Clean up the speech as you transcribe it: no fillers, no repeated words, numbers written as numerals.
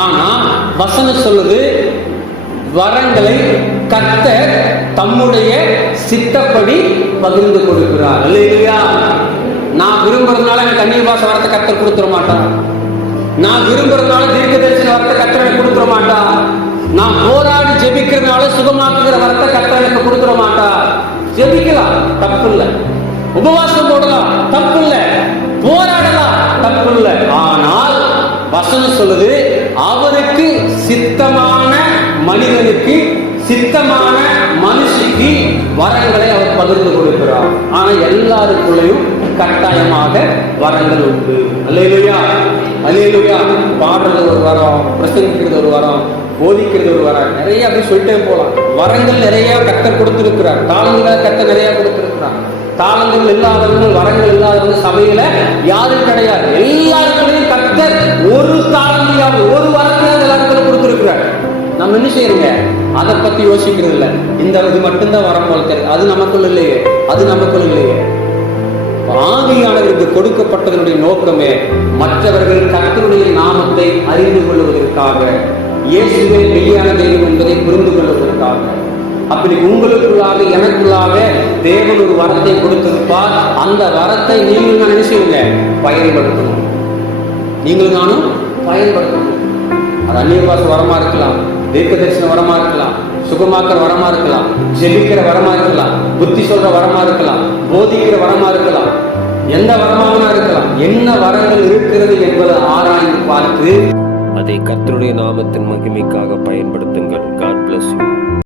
ஆனா வசனம் சொல்லுது, வரங்களை கர்த்தர் தம்முடைய சித்தப்படி பகிர்ந்து கொடுக்கிறார். இல்லையா? நான் விரும்புறதுனால எனக்கு அந்நிய பாஷை வரத்தை கர்த்தர் கொடுத்துட மாட்டான். நான் விரும்புறதுனால தீர்க்க தரிசன வரத்தை கர்த்தர் எனக்கு கொடுத்துட மாட்டான். நான் போராடி ஜெபிக்கிறதுனால சுகமாக்குகிற வரத்தை கர்த்தர் எனக்கு கொடுத்துட மாட்டான். ஜெபிக்கலாம், தப்பு இல்லை. உபவாசம் போடலாம், தப்பு இல்லை. போராடலாம், தப்பு இல்லை. ஆனால் வசனம் சொல்லுது, அவருக்கு சித்தமான மனிதனுக்கு, சித்தமான மனுஷிக்கு வரங்களை அவர் பகிர்ந்து கொடுக்கிறார். ஆனா எல்லாருக்குள்ளேயும் கட்டாயமாக வரங்கள் உண்டு. அல்லேலூயா, அல்லேலூயா. பாடுறது ஒரு வரம், பிரசங்கிக்கிறது ஒரு வரம், போதிக்கிறது ஒரு வரம், நிறைய அப்படி சொல்லிட்டே போலாம். வரங்கள் நிறைய கர்த்தர் கொடுத்திருக்கிறார். தாளங்களை கர்த்தர் நிறைய கொடுத்திருக்கிறார். தாளங்கள் இல்லாதவங்க, வரங்கள் இல்லாதவங்க சபையில யாரும் கிடையாது. எல்லாருக்குள்ளேயும் கர்த்தர் ஒரு தாளந்தையாவது, ஒரு வரத்தையாவது எல்லாருக்கும் கொடுத்திருக்கிறார். நம்ம என்ன செய்யறோங்க? அதை பத்தி யோசிக்கிறது இல்லை. இது மட்டும்தான் வரம் போல தெரியும். அது நமக்குள்ள இல்லையே, அது நமக்குள்ள இல்லையே. ஆவியானவருக்கு கொடுக்கப்பட்டதனுடைய நோக்கமே மற்றவர்கள் கர்த்தருடைய நாமத்தை அறிந்து கொள்வதற்காக, இயேசுவே மெய்யான தெய்வம் என்பதை புரிந்து கொள்வதற்காக. அப்படி உங்களுக்குள்ளாக, எனக்குள்ளாக தேவன் ஒரு வரத்தை கொடுத்திருப்பார். அந்த வரத்தை நீங்கள் நான் என்ன செய்யுங்க? பயன்படுத்தணும். நீங்கள் நானும் பயன்படுத்தணும். அது அந்நிய பாஷை வரமா இருக்கலாம், தீர்க்க தரிசன வரமா இருக்கலாம், சுகமாக்குற வரமா இருக்கலாம், ஜெபிக்கிற வரமா இருக்கலாம், புத்தி சொல்ற வரமா இருக்கலாம், போதிக்கிற வரமா இருக்கலாம், எந்த வரமாவனா இருக்கலாம். என்ன வரங்கள் இருக்கிறது என்பதை ஆராய்ந்து பார்த்து அதை கர்த்தருடைய நாமத்தின் மகிமைக்காக பயன்படுத்துங்கள். God bless you.